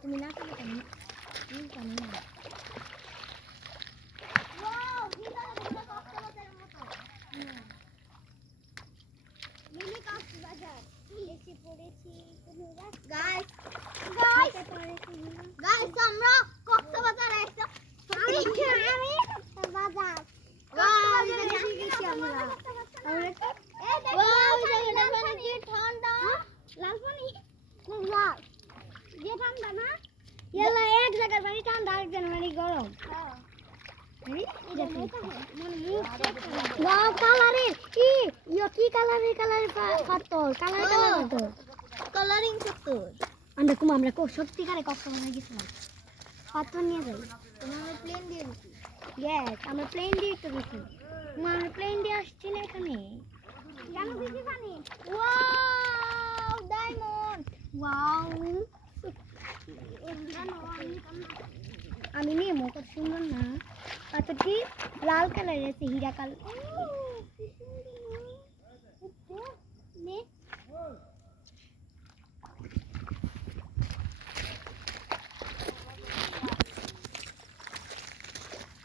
তুমি না খেলে কেন জানি না। আমরা কক্সবাজার একটা ঠান্ডা লাল পানি যে ঠান্ডা না এক জায়গার পানি ঠান্ডা আরেক জায়গার পানি গরম। আমরা সত্যিকারে কক্সবাজার গেছিলাম পাথর নিয়ে যাই। আমরা প্লেন দিয়ে গেছি। আমরা প্লেন দিয়ে তো গেছি। আমরা প্লেন দিয়ে আসছি না এখানে কেন বেশি পানি। ওয়াও ডায়মন্ড ওয়াও আমি নিয়ে কত সুন্দর না পাথরটি লাল কালারের আছে হীরা কালার।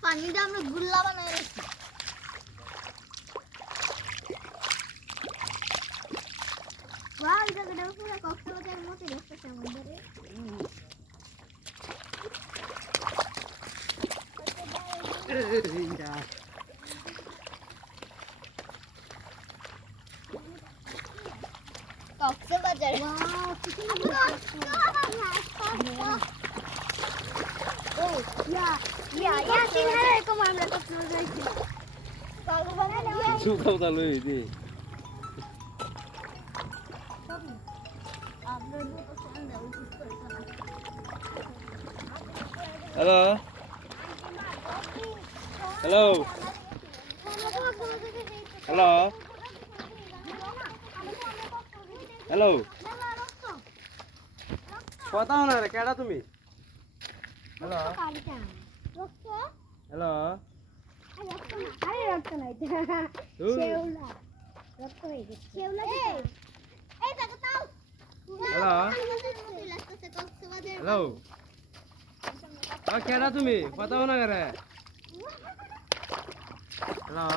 পানিটা আমরা গুল্লা বানাই রেখেছি। ওয়াও এই জায়গাটা পুরো কক্সবাজারের মতো দেখতেছে আমাদের। কক্সবাজার ওয়াও ইয়াসিন হ্যাঁ এরকম আমরা কক্সবাজার যাইছি। সুখাও তাহলে এই যে হ্যালো হ্যালো হ্যালো হ্যালো কথা না রে কেডা তুমি হ্যালো হ্যালো আরে রক্ত নাই শেওলা রক্ত হয়ে গেছে শেওলা এই দেখো তাও হ্যালো হ্যালো কেডা তুমি কথা না রে হ্যালো